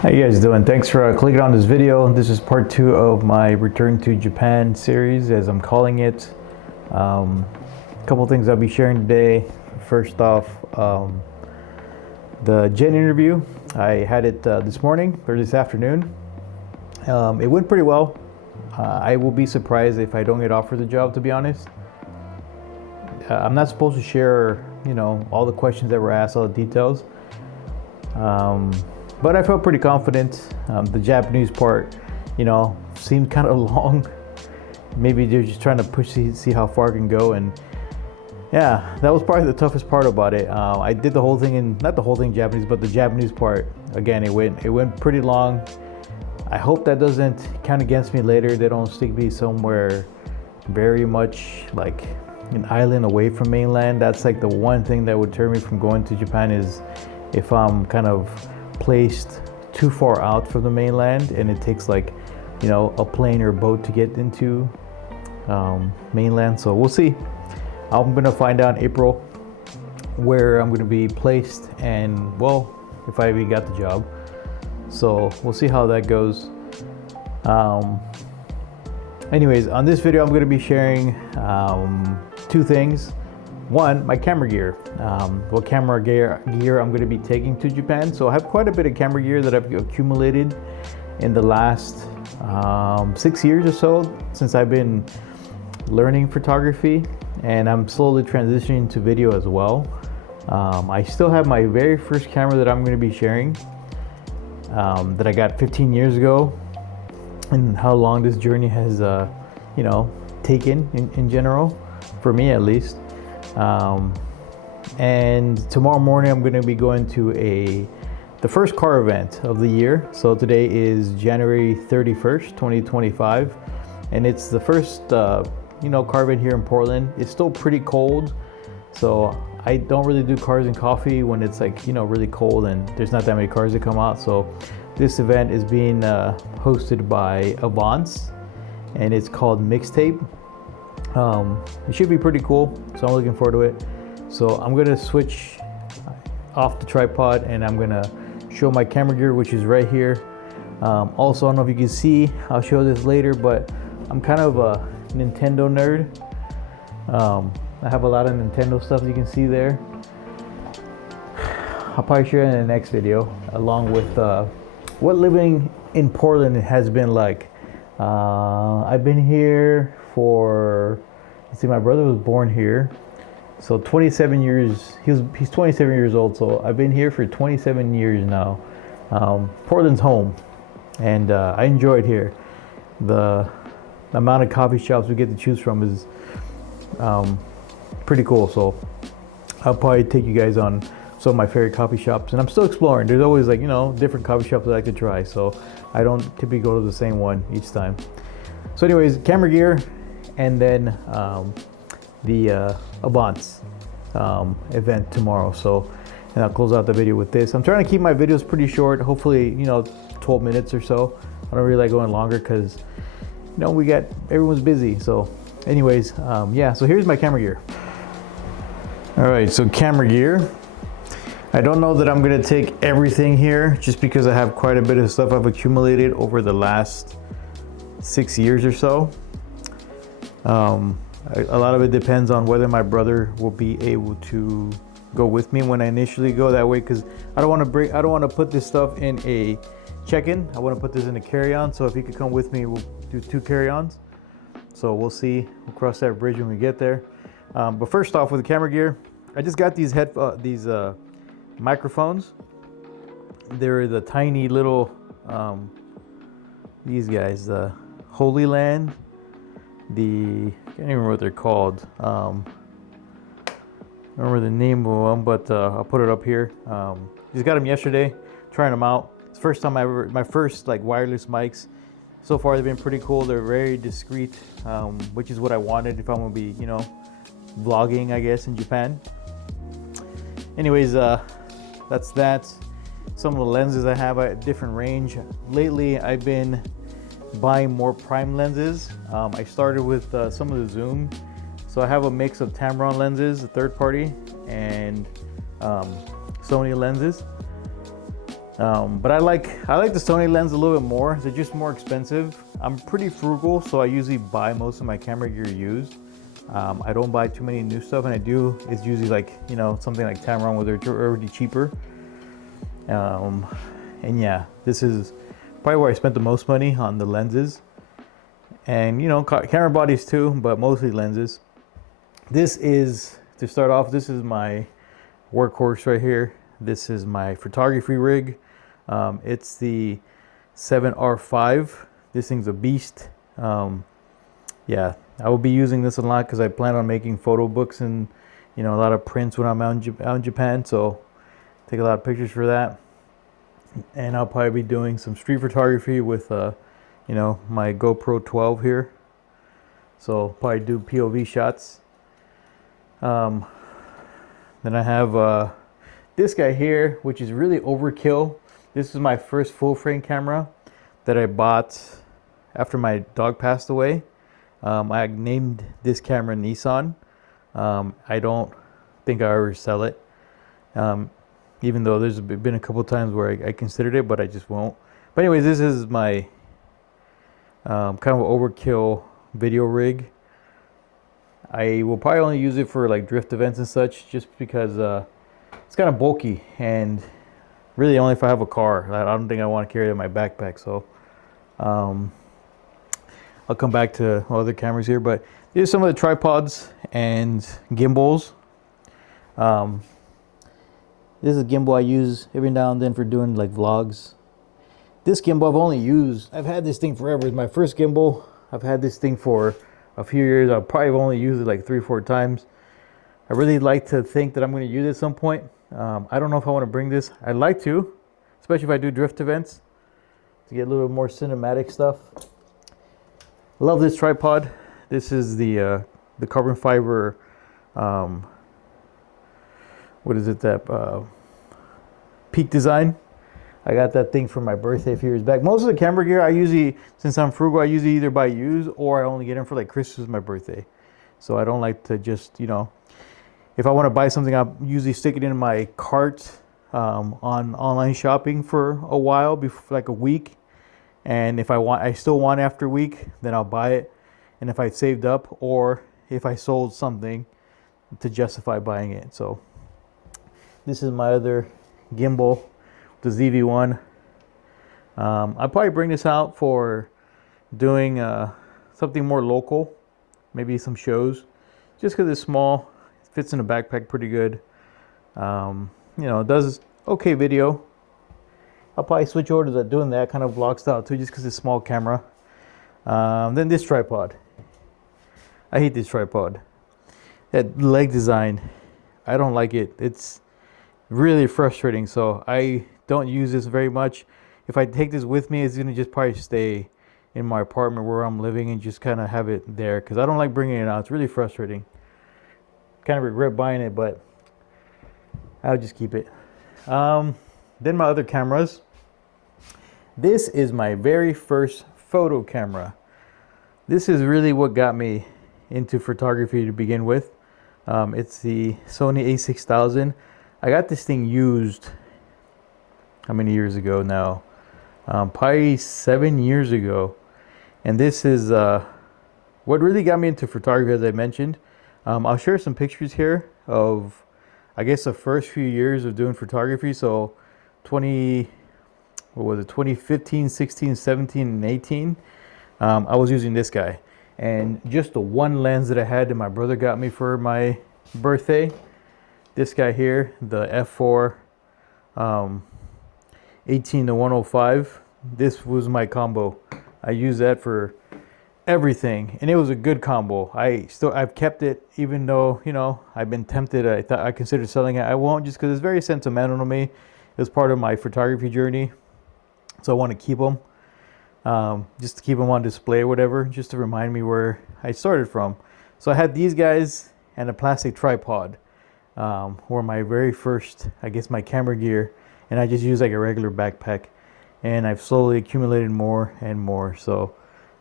How you guys doing? Thanks for clicking on this video. This is part 2 of my return to Japan series, as I'm calling it. A couple things I'll be sharing today. First off, the jet interview. I had it this morning or this afternoon. It went pretty well. I will be surprised if I don't get offered the job, to be honest. I'm not supposed to share, all the questions that were asked, all the details. But I felt pretty confident. The Japanese part, seemed kind of long. Maybe they're just trying to push see how far it can go. And yeah, that was probably the toughest part about it. I did the whole thing not the whole thing Japanese, but the Japanese part. Again, it went pretty long. I hope that doesn't count against me later. They don't stick me somewhere very much like an island away from mainland. That's like the one thing that would deter me from going to Japan, is if I'm kind of placed too far out from the mainland and it takes like a plane or boat to get into mainland. So we'll see. I'm gonna find out in April where I'm gonna be placed, and well, if I even got the job. So we'll see how that goes. Anyways, on this video I'm gonna be sharing two things. One, my camera gear. What camera gear I'm going to be taking to Japan. So I have quite a bit of camera gear that I've accumulated in the last 6 years or so, since I've been learning photography, and I'm slowly transitioning to video as well. I still have my very first camera that I'm going to be sharing, that I got 15 years ago, and how long this journey has taken in general, for me at least. And tomorrow morning I'm going to be going to the first car event of the year. So today is January 31st, 2025, and it's the first car event here in Portland. It's still pretty cold, so I don't really do cars and coffee when it's like really cold and there's not that many cars that come out. So this event is being hosted by Avants, and it's called Mixtape. It should be pretty cool, so I'm looking forward to it. So I'm gonna switch off the tripod and I'm gonna show my camera gear, which is right here. Also, I don't know if you can see, I'll show this later, but I'm kind of a Nintendo nerd. I have a lot of Nintendo stuff you can see there. I'll probably share it in the next video, along with what living in Portland has been like. I've been here for, my brother was born here, so 27 years. He's 27 years old, so I've been here for 27 years now. Portland's home, and I enjoy it here. The amount of coffee shops we get to choose from is pretty cool. So I'll probably take you guys on some of my favorite coffee shops, and I'm still exploring. There's always different coffee shops that I could try, so I don't typically go to the same one each time. So anyways, camera gear, and then the Avants event tomorrow. So, and I'll close out the video with this. I'm trying to keep my videos pretty short, hopefully 12 minutes or so. I don't really like going longer because everyone's busy. So anyways, yeah, so here's my camera gear. All right, so camera gear. I don't know that I'm gonna take everything here, just because I have quite a bit of stuff I've accumulated over the last 6 years or so. A lot of it depends on whether my brother will be able to go with me when I initially go. That way, because I don't want to put this stuff in a check-in. I want to put this in a carry-on. So if he could come with me, we'll do 2 carry-ons. So we'll see. We'll cross that bridge when we get there. But first off, with the camera gear, I just got these microphones. They're the tiny little these guys, the Holy Land. I can't even remember what they're called. I don't remember the name of them, but I'll put it up here. Just got them yesterday, trying them out. It's the first time my first wireless mics. So far they've been pretty cool. They're very discreet, which is what I wanted if I'm gonna be vlogging, I guess, in Japan. Anyways, that's that. Some of the lenses I have at a different range. Lately I've been buying more prime lenses. I started with some of the zoom. So I have a mix of Tamron lenses, a third party, and Sony lenses. But I like the Sony lens a little bit more. They're just more expensive. I'm pretty frugal, so I usually buy most of my camera gear used. I don't buy too many new stuff, and I do, it's usually like, you know, something like Tamron where they're already cheaper. And yeah, this is probably where I spent the most money on the lenses. And, you know, camera bodies too, but mostly lenses. This is, to start off, this is my workhorse right here. This is my photography rig. It's the 7R5. This thing's a beast. Yeah, I will be using this a lot because I plan on making photo books and, you know, a lot of prints when I'm out in Japan. So take a lot of pictures for that. And I'll probably be doing some street photography with, you know, my GoPro 12 here. So probably do POV shots. Then I have this guy here, which is really overkill. This is my first full frame camera that I bought after my dog passed away. I named this camera Nissan. I don't think I'll ever sell it. Even though there's been a couple times where I considered it, but I just won't. But anyways, this is my kind of overkill video rig. I will probably only use it for like drift events and such, just because it's kind of bulky, and really only if I have a car. I don't think I want to carry it in my backpack. So I'll come back to other cameras here, but here's some of the tripods and gimbals. This is a gimbal I use every now and then for doing like vlogs. This gimbal I've had this thing forever. It's my first gimbal. I've had this thing for a few years. I'll probably only use it like 3-4 times. I really like to think that I'm going to use it at some point. I don't know if I want to bring this. I'd like to, especially if I do drift events, to get a little bit more cinematic stuff. Love this tripod. This is the carbon fiber, what is it, that Peak Design. I got that thing for my birthday a few years back. Most of the camera gear I usually, since I'm frugal, I usually either buy used or I only get them for like Christmas, my birthday. So I don't like to just, you know, if I want to buy something, I'll usually stick it in my cart on online shopping for a while, before like a week. And if I still want after a week, then I'll buy it. And if I saved up, or if I sold something to justify buying it. So this is my other gimbal, the ZV-1. I'll probably bring this out for doing something more local, maybe some shows, just because it's small. It fits in a backpack pretty good. You know, it does okay video. I'll probably switch over to doing that kind of vlog style too, just because it's a small camera. Then this tripod. I hate this tripod. That leg design, I don't like it. It's really frustrating, so I don't use this very much. If I take this with me, it's gonna just probably stay in my apartment where I'm living and just kind of have it there, because I don't like bringing it out. It's really frustrating. Kind of regret buying it, but I'll just keep it. Then my other cameras. This is my very first photo camera. This is really what got me into photography to begin with. It's the Sony a6000. I got this thing used, how many years ago now? Probably 7 years ago. And this is what really got me into photography, as I mentioned. I'll share some pictures here of, I guess, the first few years of doing photography. So 2015, 16, 17, and 18. I was using this guy. And just the one lens that I had that my brother got me for my birthday, this guy here, the f4 18-105. This was my combo. I used that for everything, and it was a good combo. I've kept it, even though, you know, I've been tempted. I considered selling it. I won't, just because it's very sentimental to me. It was part of my photography journey, so I want to keep them, just to keep them on display or whatever, just to remind me where I started from. So I had these guys and a plastic tripod. Were my very first, I guess, my camera gear, and I just use like a regular backpack, and I've slowly accumulated more and more. So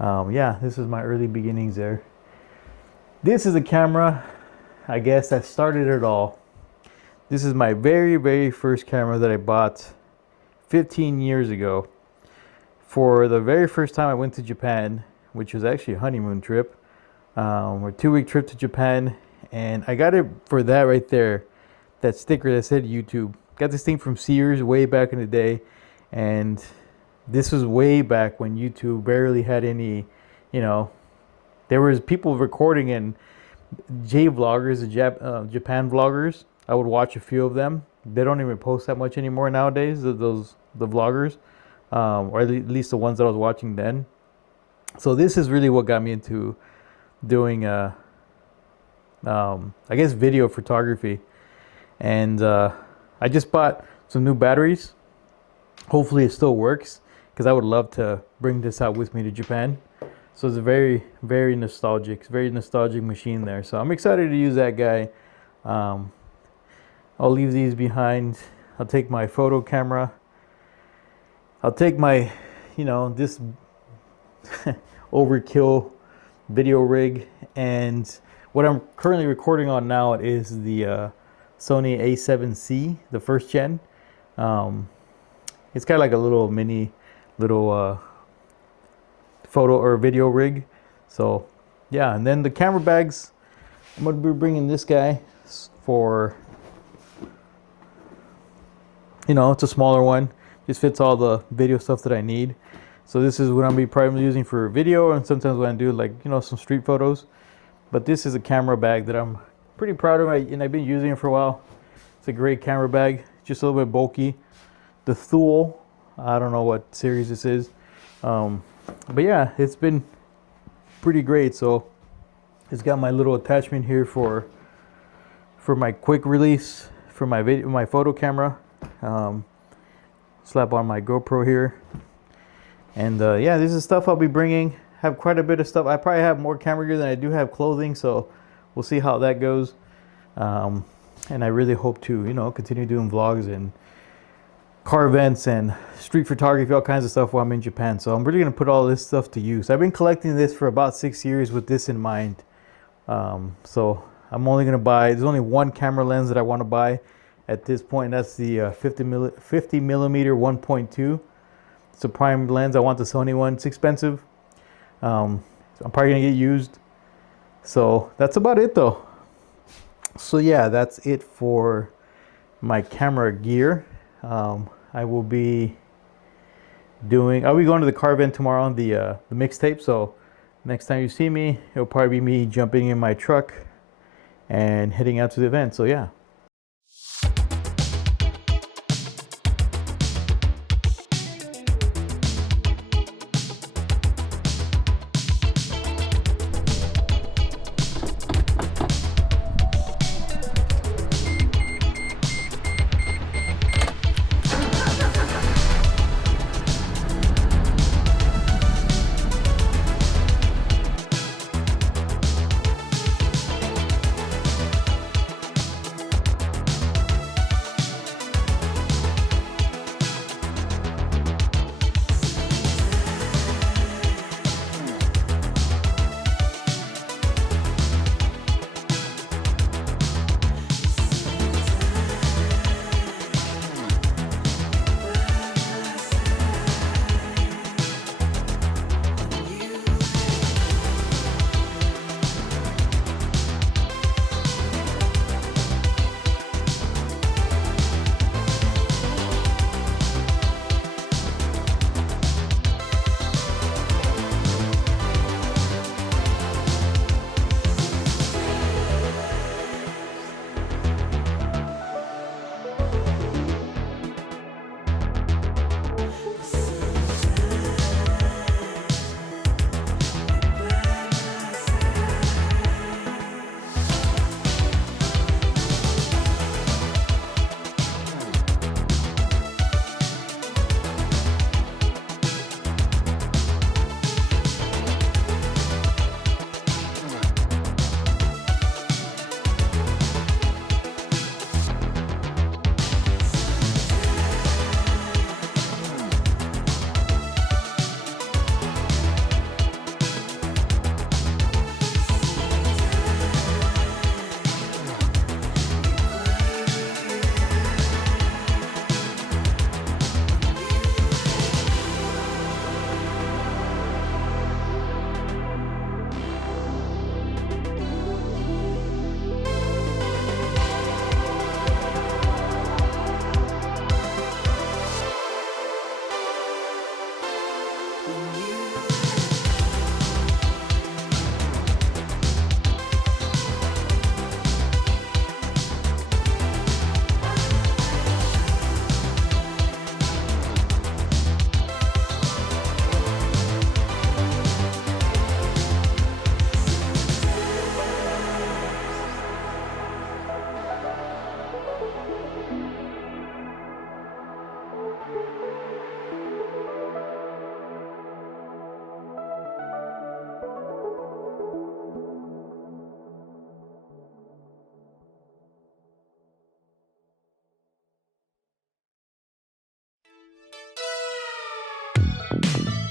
yeah, this is my early beginnings there. This is a camera, I guess, that started it all. This is my very, very first camera that I bought 15 years ago, for the very first time I went to Japan, which was actually a honeymoon trip, or 2-week trip to Japan, and I got it for that right there, that sticker that said YouTube. Got this thing from Sears way back in the day, and this was way back when YouTube barely had any, you know, there was people recording, and J-vloggers, Japan vloggers, I would watch a few of them. They don't even post that much anymore nowadays, the vloggers, or at least the ones that I was watching then. So this is really what got me into doing, I guess, video photography. And I just bought some new batteries. Hopefully it still works, because I would love to bring this out with me to Japan. So it's a very, very nostalgic machine there. So I'm excited to use that guy. I'll leave these behind. I'll take my photo camera. I'll take my, this overkill video rig. And what I'm currently recording on now is the Sony A7C, the first gen. It's got like a little mini, photo or video rig. So yeah, and then the camera bags, I'm going to be bringing this guy for, it's a smaller one, just fits all the video stuff that I need. So this is what I'm probably using for video, and sometimes when I do like some street photos. But this is a camera bag that I'm pretty proud of, and I've been using it for a while. It's a great camera bag, just a little bit bulky. The Thule, I don't know what series this is, but yeah, it's been pretty great. So it's got my little attachment here for my quick release for my photo camera. Slap on my GoPro here, and yeah, this is stuff I'll be bringing. Have quite a bit of stuff. I probably have more camera gear than I do have clothing, so we'll see how that goes. And I really hope to continue doing vlogs and car events and street photography, all kinds of stuff while I'm in Japan. So I'm really going to put all this stuff to use. I've been collecting this for about 6 years with this in mind. So I'm only going to buy, there's only one camera lens that I want to buy at this point. That's the 50 millimeter 1.2. It's a prime lens. I want the Sony one. It's expensive. So I'm probably going to get used. So that's about it though. So yeah, that's it for my camera gear. I'll be going to the car event tomorrow on the mixtape. So next time you see me, it'll probably be me jumping in my truck and heading out to the event. So yeah.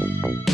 you.